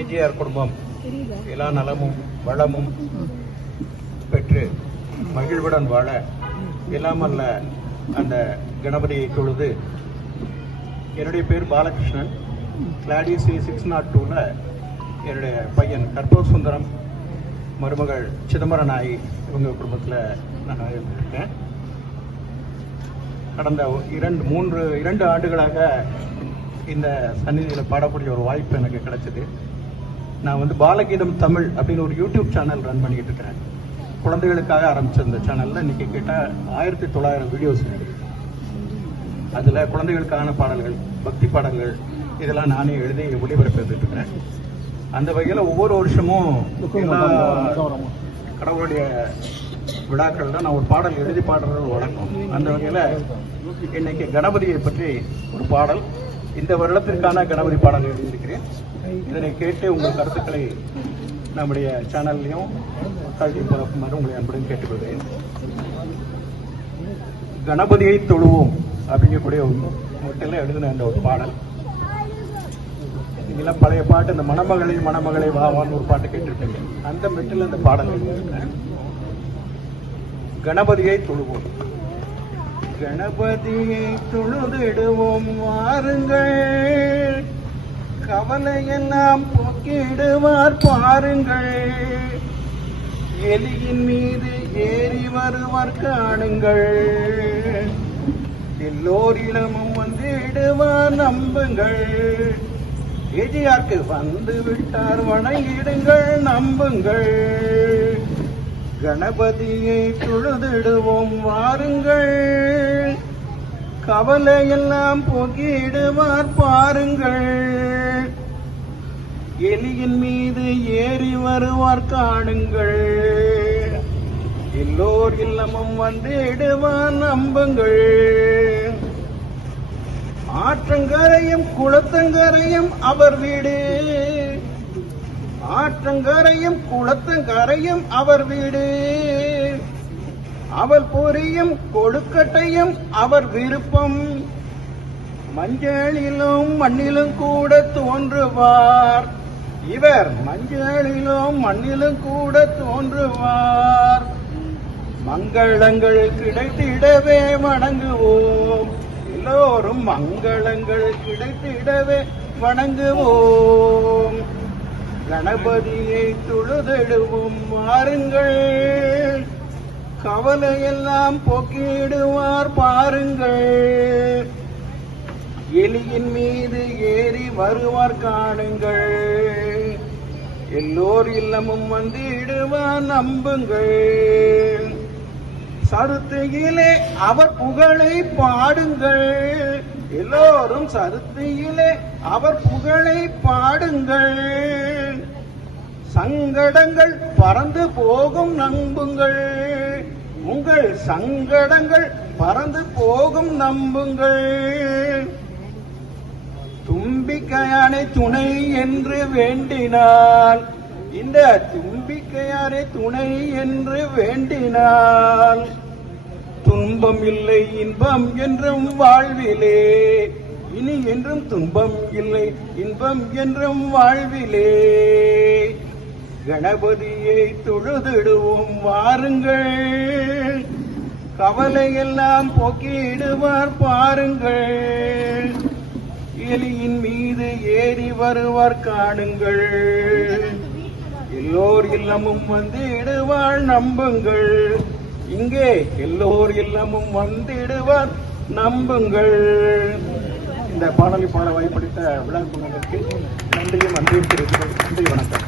AGR குடும்பம். எல்லா நலமும் வளமும் பெற்று மகிழ்வுடன் வாழ எல்லாமல்ல அந்த கணபதியை தொழுது. என்னுடைய பேர் பாலகிருஷ்ணன். கிளாடிசி சிக்ஸ் நாட் டூவில் என்னுடைய பையன் கற்பூர் சுந்தரம் மருமகள் சிதம்பரம் நாய் இவங்க குடும்பத்தில் நான் இருக்கேன் கடந்த இரண்டு மூன்று இரண்டு ஆண்டுகளாக இந்த சந்நிதியில் பாடக்கூடிய ஒரு வாய்ப்பு எனக்கு கிடைச்சது. நான் வந்து பாலகீதம் தமிழ் அப்படின்னு ஒரு யூடியூப் சேனல் ரன் பண்ணிட்டு இருக்கிறேன். குழந்தைகளுக்காக ஆரம்பிச்ச இந்த சேனல்ல இன்னைக்கு கேட்டால் ஆயிரத்தி தொள்ளாயிரம் வீடியோஸ் இருக்கு. அதுல குழந்தைகளுக்கான பாடல்கள் பக்தி பாடல்கள் இதெல்லாம் நானே எழுதி ஒளிபரப்பிட்டு இருக்கிறேன். அந்த வகையில் ஒவ்வொரு வருஷமும் கடவுளுடைய விழாக்கள் தான் நான் ஒரு பாடல் எழுதி பாடுறது வழக்கம். அந்த வகையில் இன்னைக்கு கணபதியை பற்றி ஒரு பாடல். இந்த வருடத்திற்கான கணபதி பாடல் எழுதியிருக்கிறேன். இதனை கேட்டு உங்கள் கருத்துக்களை நம்முடைய சேனல்லையும் கல்வி பரப்புமாறு உங்களை அன்புடன் கேட்டுக்கொள்கிறேன். கணபதியை தொழுவோம் அப்படிங்கக்கூடிய மட்டும் எழுதின அந்த ஒரு பாடல். இதெல்லாம் பழைய பாட்டு இந்த மணமகளை மணமகளை வாவான்னு ஒரு பாட்டு கேட்டிருப்பீங்க. அந்த மெட்டில் அந்த பாடல் கணபதியை தொழுவோம். கணபதியை தொழுதிடுவோம் வாருங்கள். கவலையெல்லாம் போக்கிடுவார் பாருங்கள். எலியின் மீது ஏறி வருவார் காணுங்கள். எல்லோரிடமும் வந்திடுவார் நம்புங்கள். எஜியாருக்கு வந்து விட்டார் வணங்கிடுங்கள் நம்புங்கள். கணபதியை தொழுதிடுவோம் வாருங்கள். கவலையெல்லாம் போக்கிடுவார் பாருங்கள். எலியின் மீது ஏறி வருவார் காணுங்கள். எல்லோர் இல்லமும் வந்திடுவார் நம்புங்கள். ஆற்றங்கரையும் குளத்தங்கரையும் அவர் வீடு. ஆற்றங்கரையும் குளத்தங்கரையும் அவர் வீடு. அவள் பொரியும் கொழுக்கட்டையும் அவர் விருப்பம். மஞ்சளிலும் மண்ணிலும் கூட தோன்றுவார். இவர் மஞ்சளிலும் மண்ணிலும் கூட தோன்றுவார். மங்களங்கள் கிடைத்திடவே வணங்குவோம். எல்லோரும் மங்களங்கள் கிடைத்திடவே வணங்குவோம். கணபதியை தொழுதெடுவோம் மாறுங்கள் கவலையெல்லாம் போக்கிடுவார் பாருங்கள். எலியின் மீது ஏறி வருவார் காணுங்கள். எல்லோர் இல்லமும் வந்திடுவார் நம்புங்கள். சருத்தையிலே அவர் புகழை பாடுங்கள். எல்லோரும் சருத்தையிலே அவர் புகழை பாடுங்கள். சங்கடங்கள் பறந்து போகும் நம்புங்கள். உங்கள் சங்கடங்கள் பறந்து போகும் நம்புங்கள். தும்பிக்கையானை துணை என்று வேண்டினால் இந்த தும்பிக்கையாரை துணை என்று வேண்டினால் துன்பம் இல்லை இன்பம் என்றும் வாழ்விலே. இனி என்றும் துன்பம் இல்லை இன்பம் என்றும் வாழ்விலே. கணபதியை தொழுதிடுவோம் வாருங்கள். கவலையெல்லாம் போக்கிடுவார் பாருங்கள். எலியின் மீது ஏறி வருவார் காணுங்கள். எல்லோர் இல்லமும் வந்திடுவார் நம்புங்கள். இங்கே எல்லோர் இல்லமும் வந்திடுவார் நம்புங்கள். இந்த பாடலை பாட வாய்ப்பளித்த விழா நன்றியும் நன்றியும் நன்றி வணக்கம்.